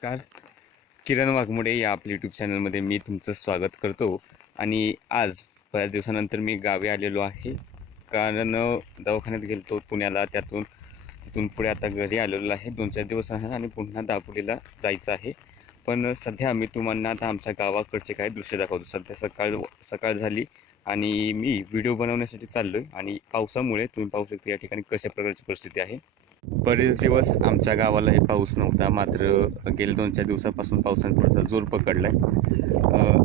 नमस्कार. किरण वाघमोडे या आपल्या यूट्यूब चॅनलमध्ये मी तुमचं स्वागत करतो. आणि आज बऱ्याच दिवसानंतर मी गावी आलेलो आहे. कारण दवाखान्यात गेलतो पुण्याला, तिथून पुढे आता घरी आलेलो आहे. 2-4 दिवस आहे आणि पुन्हा दापोलीला जायचं आहे. पण सध्या मी तुम्हाला आता आमच्या गावाकडचे काही दृश्य दाखवतो. सध्या सकाळ झाली आणि मी व्हिडिओ बनवण्यासाठी चाललो आहे आणि पावसामुळे तुम्ही पाहू शकता या ठिकाणी कशा प्रकारची परिस्थिती आहे. बरेच दिवस आमच्या गावालाही पाऊस नव्हता, मात्र गेल्या 2-4 दिवसापासून पावसाने थोडासा जोर पकडलाय.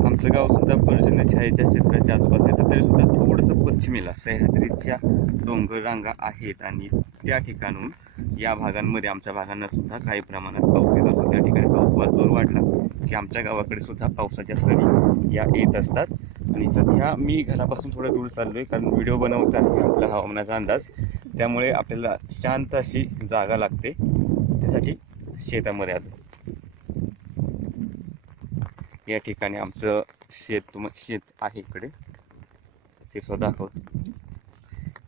आमचं गाव सुद्धा पर्जन्य छायेच्या क्षेत्राच्या आसपास येतं, तरी सुद्धा थोडंसं पश्चिमेला सह्याद्रीच्या डोंगर रांगा आहेत आणि त्या ठिकाणून या भागांमध्ये आमच्या भागांना सुद्धा काही प्रमाणात पाऊस येत असतो. त्या ठिकाणी पाऊस जोर वाढला की आमच्या गावाकडे सुद्धा पावसाच्या सरी या येत असतात. आणि सध्या मी घरापासून थोडं दूर चाललोय, कारण व्हिडिओ बनवायचा आहे आपला हवामानाचा अंदाज. त्यामुळे आपल्याला शांत अशी जागा लागते, त्यासाठी शेतामध्ये आलो. या ठिकाणी आमचं शेत आहे. इकडे ते सुद्धा दाखवतो.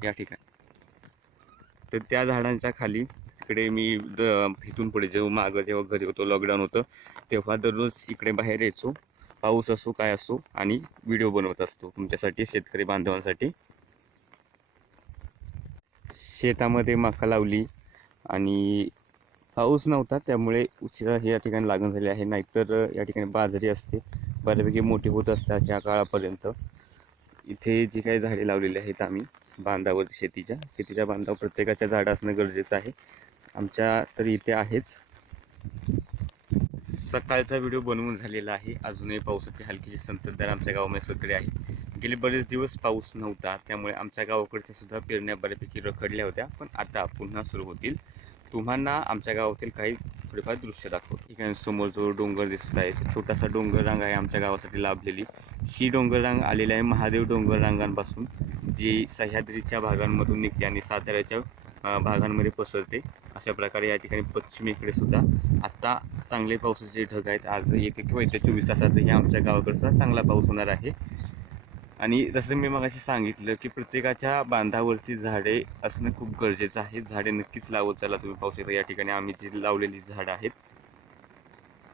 या ठिकाणी तर त्या झाडांच्या खाली इकडे मी इथून पुढे जेव्हा घरी होतो, लॉकडाऊन होतं, तेव्हा दररोज इकडे बाहेर यायचो, पाऊस असो काय असो, आणि व्हिडिओ बनवत असतो तुमच्यासाठी, शेतकरी बांधवांसाठी. शेतामध्ये मका लावली आणि पाऊस नव्हता, त्यामुळे उशिरा हे या ठिकाणी लागण झाले आहे. नाहीतर या ठिकाणी बाजरी असते, बऱ्यापैकी मोठी होत असतात ह्या काळापर्यंत. इथे जी काही झाडे लावलेली आहेत आम्ही बांधावर, शेतीच्या बांधावर प्रत्येकाच्या झाडं असणं गरजेचं आहे. आमच्या तरी इथे आहेच. सकाळचा व्हिडिओ बनवून झालेला आहे. अजूनही पावसाची हलकीची संततधार आमच्या गावामध्ये सगळे आहे. गेले बरेच दिवस पाऊस नव्हता, त्यामुळे आमच्या गावाकडच्या सुद्धा पेरण्या बऱ्यापैकी रखडल्या होत्या, पण आता पुन्हा सुरू होतील. तुम्हाला आमच्या गावातील काही थोडेफार दृश्य दाखवतो. ठिकाणी समोर जो डोंगर दिसत आहे, छोटासा डोंगर रांग आहे आमच्या गावासाठी लाभलेली. ही डोंगर रांग आलेली आहे महादेव डोंगर रांगांपासून, जी सह्याद्रीच्या भागांमधून निघते आणि साताऱ्याच्या भागांमध्ये पसरते. अशा प्रकारे या ठिकाणी पश्चिमेकडे सुद्धा आता चांगले पावसाचे ढग आहेत. आज 1 किंवा येत्या 24 तासात हे आमच्या गावाकडचा चांगला पाऊस होणार आहे. आणि जसं मी मगाशी सांगितलं की प्रत्येकाच्या बांधावरती झाडे असणं खूप गरजेचं आहे. झाडे नक्कीच लावत चला. तुम्ही पाहू शकता या ठिकाणी आम्ही जी लावलेली झाडं आहेत,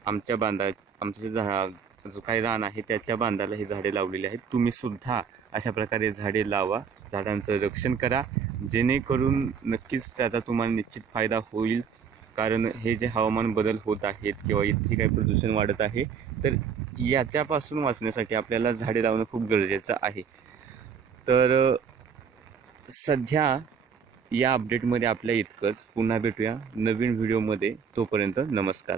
आमचं जो काही रान आहे त्याच्या बांधाला ही झाडे लावलेली आहेत. तुम्ही सुद्धा अशा प्रकारे झाडे लावा, झाडांचं रक्षण करा, जेणेकरून नक्कीच त्याचा तुम्हाला निश्चित फायदा होईल. कारण हे जे हवामान बदल होत आहेत किंवा इथे काही प्रदूषण वाढत आहे, तर याच्यापासून वाचण्यासाठी आपल्याला झाडे लावणं खूप गरजेचं आहे. तर सध्या या अपडेटमध्ये आपल्या इतकंच. पुन्हा भेटूया नवीन व्हिडिओमध्ये. तोपर्यंत नमस्कार.